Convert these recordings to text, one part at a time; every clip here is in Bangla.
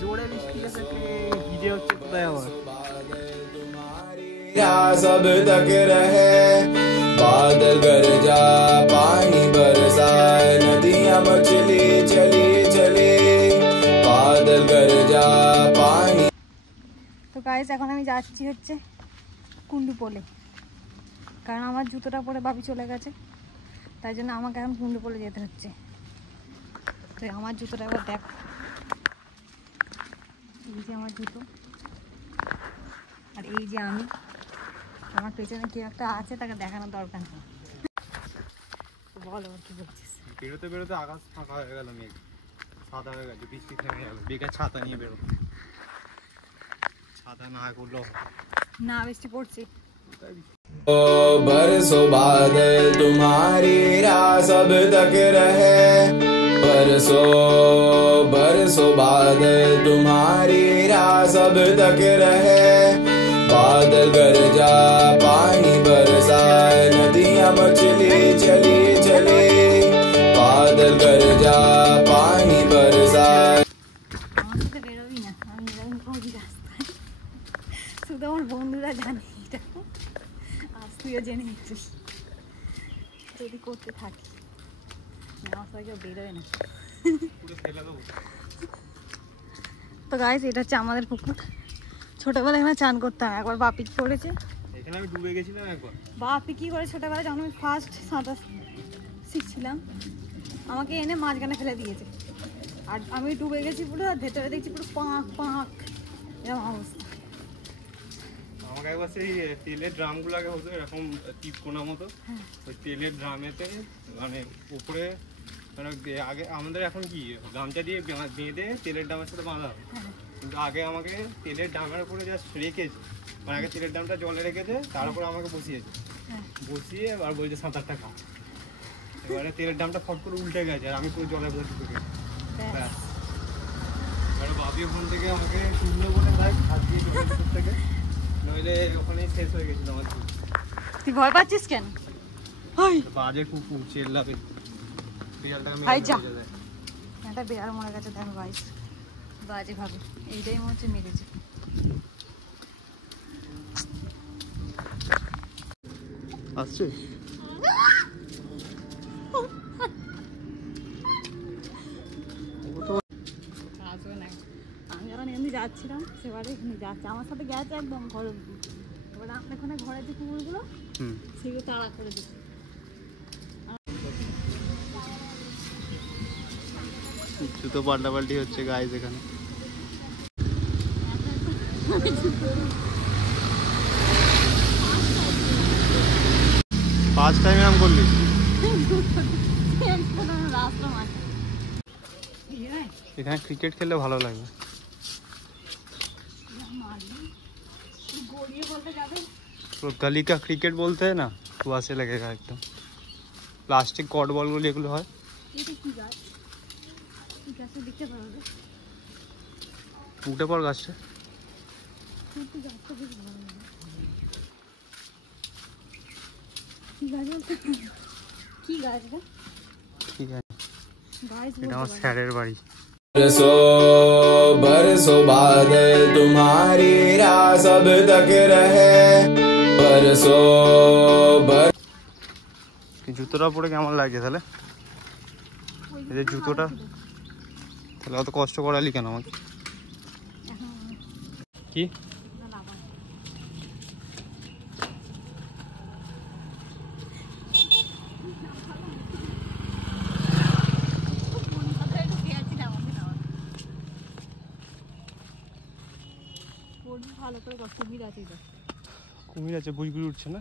জোরে বৃষ্টি ভিজে হচ্ছে কোথায় আবার सब तक रहे बादल गरजा पानी बरसाए नदियां मचली चली चली बादल गरजा पानी। তো গাইস এখন আমি যাচ্ছি হচ্ছে কুন্ডুপোলে, কারণ আমার জুতোটা পরে বাপি চলে গেছে, তাই জন্য আমাকে এখন কুন্ডুপোলে যেতে হচ্ছে। তো আমার জুতোটা এবার দেখ, এই যে আমার জুতো, আর এই যে আমি, আমার পেছনে কেউ একটা আছে, তাকে দেখানোর দরকার নেই। বলো কি বলছিস? বেরোতে বেরোতে আকাশ ফাঁকা হয়ে গেল, মেঘ সাদা হয়ে গেছে, বৃষ্টি থেমে গেল। বেকার ছাতা নিয়ে বেরো, ছাতা না করলেও না, বৃষ্টি পড়ছে। ओ बरसो बादल तुम्हारी राह सब तक रहे बरसो बरसो बादल तुम्हारी राह सब तक रहे बादल गरजा पानी बरसाए नदियां मचली चली चली बादल गरजा पानी बरसाए। আমার সাথে বেরোবি না, আমি এরকম করি রাস্তায়, শুধু আমার বন্ধুরা জানে এটা, আজ তুইও জেনে নিচ্ছিস। যদি করতে থাকি আমার সাথে কেউ বেরোয় না। তো গাইস, এটা হচ্ছে আমাদের পুকুর। ছোটবেলায় এখানে চান করতাম, একবার বাপি করেছে, এখানে আমি ডুবে গেছিলাম একবার। বাপি কি করে ছোটবেলায়, যখন আমি ফার্স্ট সাঁতার শিখছিলাম, আমাকে এনে মাঝখানে ফেলে দিয়েছে, আর আমি ডুবে গেছি পুরো, আর ভেতরে দেখছি পুরো পাঁক পাঁক, এরকম অবস্থা। আমাকে একবার সেই তেলের ড্রামগুলোকে হতো এরকম টিপ কোনা মতো, ওই তেলের ড্রামেতে মানে উপরে মানে আগে আমাদের এখন কি গামছা দিয়ে বেঁধে তেলের ড্রামের সাথে বাঁধা হয়, কিন্তু আগে আমাকে তেলের ড্রামের উপরে জাস্ট রেখেছে, মানে আগে তেলের ড্রামটা জলে রেখেছে, তার উপরে আমাকে বসিয়েছে, বসিয়ে আর বলছে সাঁতারটা খা। এবারে তেলের ড্রামটা ফট করে উল্টে গেছে, আর আমি পুরো জলের ভেতরে ঢুকে গেছি। এবারে বাপি ওখান থেকে আমাকে তুললো বলে ভাই হাত দিয়ে জলের ভেতর থেকে, নইলে ওখানেই শেষ হয়ে গেছিল আমার। তুই ভয় পাচ্ছিস কেন? বাজে কুকুর চেল্লাবে, বিড়ালটাকে ভাই যা, মেরে দেয়। একটা বিড়াল মরে গেছে, দেখো গাইস, বাজে ভাবে, এইটাই মনে হচ্ছে মেরেছে। আসছে আসবে না, আমি যখন এমনি যাচ্ছিলাম সেবারে এখানে যাচ্ছে, আমার সাথে গেছে একদম ঘর অব্দি। এবার আমরা এখানে ঘরের যে কুকুরগুলো সেগুলো তাড়া করে দিচ্ছে। জুতো পাল্টাপাল্টি হচ্ছে গাইজ এখানে। ফার্স্ট টাইম এরকম করলি? এখানে ক্রিকেট খেললে ভালো লাগবে। गली का क्रिकेट बोलते हैं ना, वहाँ से लगेगा एकदम। प्लास्टिक कॉर्ड बॉल बोली एगुलो है। उठे पड़ गाछ से बरसो बरसो बादल तुम्हारी राह सब तक रहे बरसो बर। জুতোটা পরে কেমন লাগছে তাহলে? এই যে জুতোটা, তাহলে অত কষ্ট করালি কেন আমাকে? কি কুমির আছে, বুঝগুলি উঠছে না।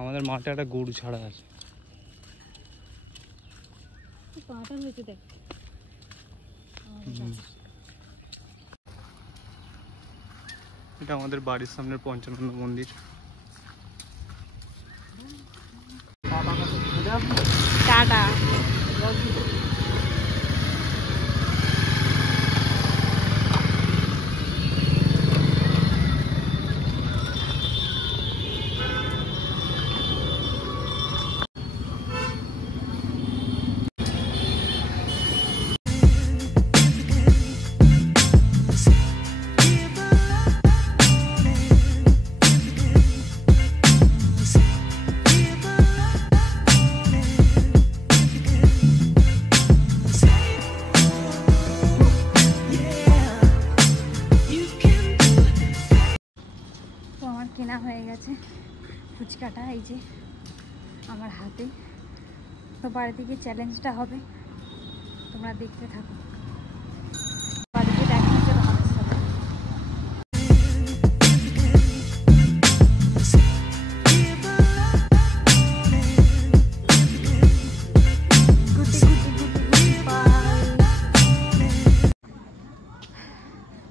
আমাদের মাঠে একটা গরু ছাড়া আছে। এটা আমাদের বাড়ির সামনের পঞ্চানন মন্দির। টাটা। কেনা হয়ে গেছে ফুচকাটা, এই যে আমার হাতে। তো বাড়িতে গিয়ে চ্যালেঞ্জটা হবে, তোমরা দেখতে থাকো। বাড়িতে দেখা হচ্ছে তোমাদের সাথে।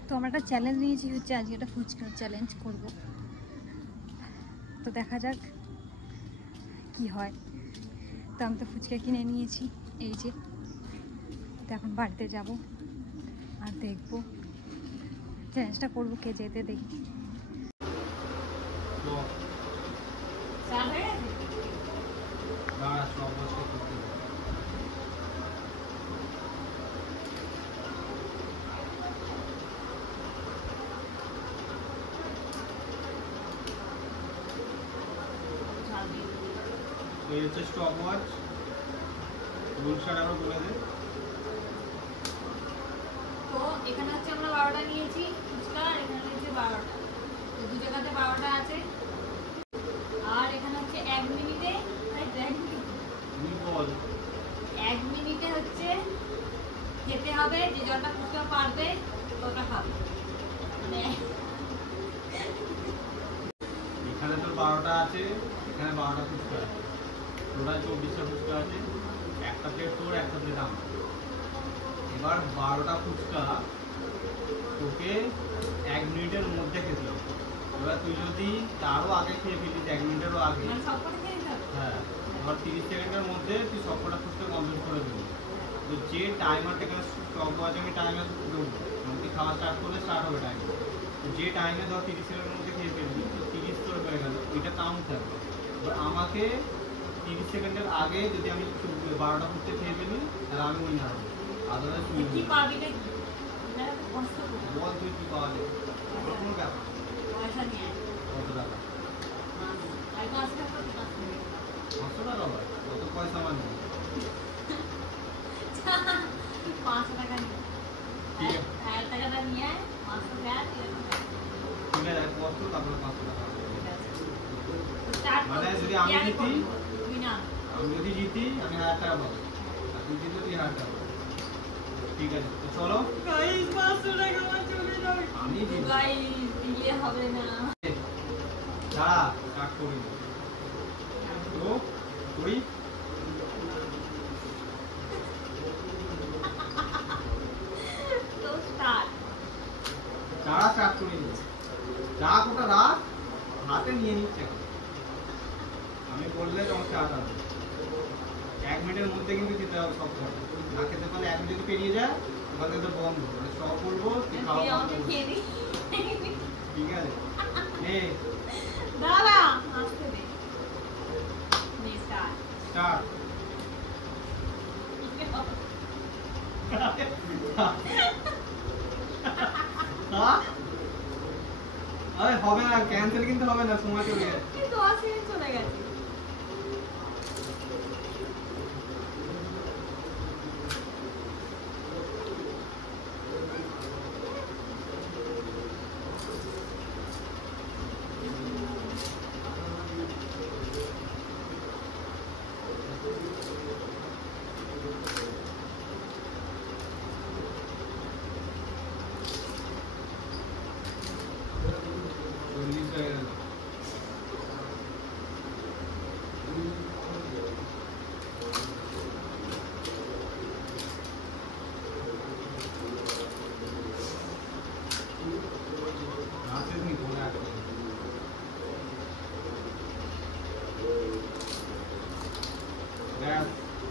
তো আমরা একটা চ্যালেঞ্জ নিয়েছি, হচ্ছে আজকে একটা ফুচকা চ্যালেঞ্জ করব। তো দেখা যাক কি হয়। তো আমি তো ফুচকা কিনে নিয়েছি, এই যে। তো এখন বাড়িতে যাব আর দেখবো, চ্যালেঞ্জটা করবো, কে যেতে দেখি। এই হচ্ছে স্টপ ওয়াচ, রুলসটা আরো বলে দে। তো এখানে হচ্ছে আমরা 12টা নিয়েছি ফুচকা, আর এখানে হচ্ছে 12টা, তো দু জায়গাতে 12টা আছে। আর এখানে হচ্ছে 1 মিনিটে, 1 মিনিটে হচ্ছে খেতে হবে, যে যতটা ফুচকা পারবে ততটা খাবে। মানে এখানে তোর 12টা আছে, এখানে 12টা ফুচকা আছে, টোটাল 24টা ফুচকা আছে। একটা প্লেট তোর, একটা প্লেট আমার। এবার 12টা ফুচকা তোকে 1 মিনিটের মধ্যে খেতে হবে। এবার তুই যদি তারও আগে খেয়ে ফেলিস, 1 মিনিটেরও আগে, হ্যাঁ, এবার 30 সেকেন্ডের মধ্যে তুই সবকটা ফুচকা কমপ্লিট করে দিবি। তো যে টাইমারটা, এখানে স্টপ ওয়াচ আমি টাইমার দেবো, তুই খাওয়া স্টার্ট করলে স্টার্ট হবে টাইম। যে টাইমে ধর 30 সেকেন্ডের মধ্যে খেয়ে ফেলবি, তো 30 তোর হয়ে গেল, এটা কাউন্ট থাকবে। এবার আমাকে 30 সেকেন্ডের আগে যদি আমি 12টা ফুচকা খেয়ে ফেলি, তাহলে আমি উইনার হবো। আদারওয়াইজ তুই কি পারবি না কি বল, তুই কি পাওয়া যায়? কোনো ব্যাপার, পয়সা নিয়ে কত টাকা? 500 টাকা ভাই, কত পয়সা আমার নেই। 500 টাকা নিয়ে, ঠিক আছে, 1000 টাকাটা নিয়ে 500 টাকা ঠিক আছে, কত তারপরে 500 টাকা। স্টার্ট মানে যদি আমি জিতি, তুই না, আমি যদি জিতি আমি 1000 টাকা পাবো, আর তুই জিতলে তুই 1000 টাকা পাবো। ঠিক আছে, তো চলো গাইস 500 টাকা আমার চলে যাবে। আমি জিতবো। গাইস দিলে হবে না। দাঁড়া, স্টার্ট করি। তো করি, তো স্টার্ট। দাঁড়া, স্টার্ট করি। রাখ, ওটা রাখ, হাতে নিয়ে নিচ্ছে। আমি বললে তোমার স্টার্ট হবে। 1 মিনিটের মধ্যে কিন্তু খেতে হবে সব সময়। না খেতে পারলে 1 মিনিট পেরিয়ে যায়, ওখানে তো বন্ধ। মানে স্টপ করবো, তুই খাওয়া বন্ধ করবি। খেয়ে নি ঠিক আছে, নে দাঁড়া, আসতে দে। নে স্টার্ট। স্টার্ট। আরে হবে না, ক্যান্সেল কিন্তু হবে না, সময় চলে গেছে। কিন্তু 10 সেকেন্ড চলে গেছে। রিলিজ হয়ে গেল। আসেনি ফোনে আসছে। গ্যাস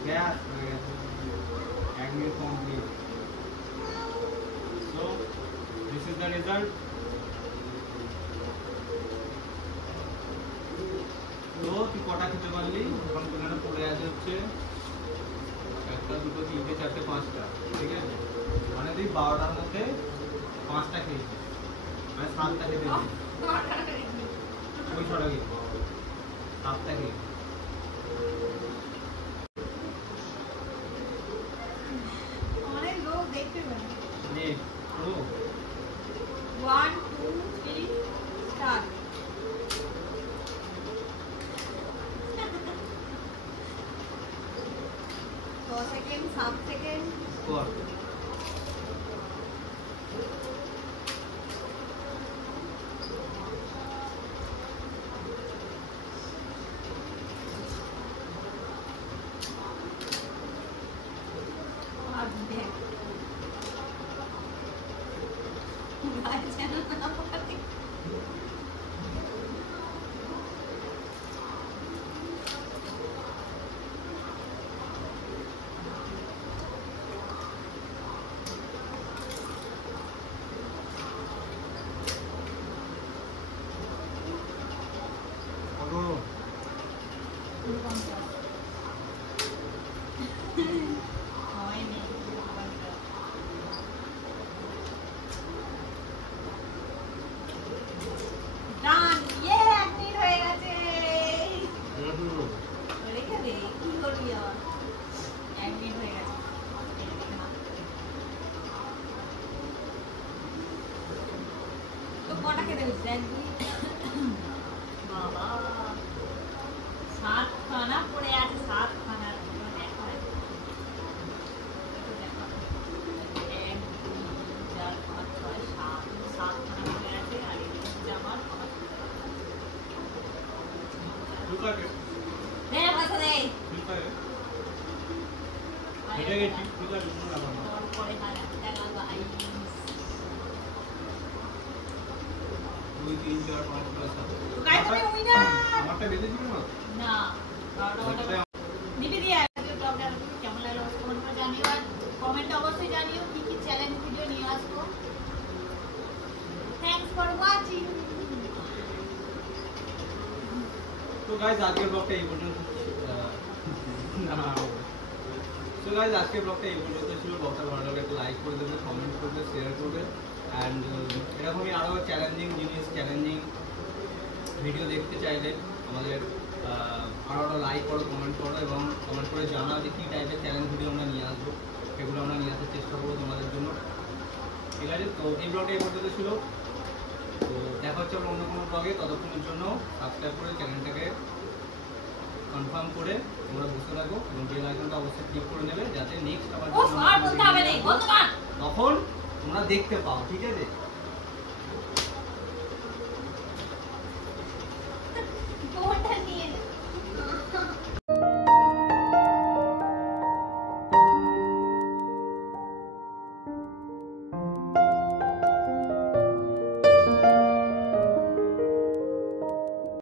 গ্যাস হয়ে গেছে। 1 minute complete. So this is the result. তো তুই কটা খেতে পারলি? এখন এখানে পড়ে আছে হচ্ছে 1টা 2টো 3টে 4টে 5টা, ঠিক আছে? মানে তুই 12টার মধ্যে 5টা খেয়েছিস, মানে 7টা খেতে দিয়েছিস। ওই 6টা খেয়েছিস, 7টা খেয়েছিস। অনেক লোক দেখতে পারে। নে তো 1 2 3 স্টার্ট। Second, sub second. কর। আর দেখ গায়ে যেন না পড়ে। Done! Yeah, এক মিনিট হয়ে গেছে। রেখে দে, কি করবি আবার? এক মিনিট হয়ে গেছে। তো কটা খেতে হয়েছে? এক, দুই। বাবা, 7 খানা পড়ে আছে, 7 খানা। দেখা হয়। একটু দেখা। 1, 2, 3, 4, 5, 6, 7 খানা পড়ে আছে। আর এই হচ্ছে আমার খাবার। দুটাকে দে পয়সা দে। দুটাকে এটা কি ঠিক দুটাকে না বাবা পরে খানা টাকা গাইস। 2 3 4 5 6 7 গাইস তুমি উইনার। আমারটা বেঁধে দিবি না না দিবি দিয়ে আজকে ব্লগটা কেমন লাগলো কমেন্ট করে জানিও। আর কমেন্টে অবশ্যই জানিও কি কি চ্যালেঞ্জ ভিডিও নিয়ে আসবো। Thanks for watching. তো গাইস আজকের ব্লগটা এই পর্যন্ত সো গাইস আজকের ব্লগটা এই পর্যন্ত ছিল। ব্লগটা ভালো লাগলে একটা লাইক করে দেবে, কমেন্ট করবে, শেয়ার করবে। অ্যান্ড এরকমই আরও চ্যালেঞ্জিং জিনিস, চ্যালেঞ্জিং ভিডিও দেখতে চাইলে আমাদের আরও লাইক করো, কমেন্ট করো এবং কমেন্ট করে জানাও যে কী টাইপের চ্যালেঞ্জ ভিডিও আমরা নিয়ে আসবো। সেগুলো আমরা নিয়ে আসার চেষ্টা করবো তোমাদের জন্য। ঠিক আছে, তো এই ব্লগটা এই পর্যন্ত ছিল। তো দেখা হচ্ছে আমরা অন্য কোনো ব্লগে। ততক্ষণের জন্য সাবস্ক্রাইব করে চ্যানেলটাকে কনফার্ম করে তোমরা বসে থাকো এবং বেল আইকনটা অবশ্যই ক্লিক করে নেবে যাতে নেক্সট আবার ও আর বলতে হবে না বন্ধুগণ তখন তোমরা দেখতে পাও। ঠিক আছে।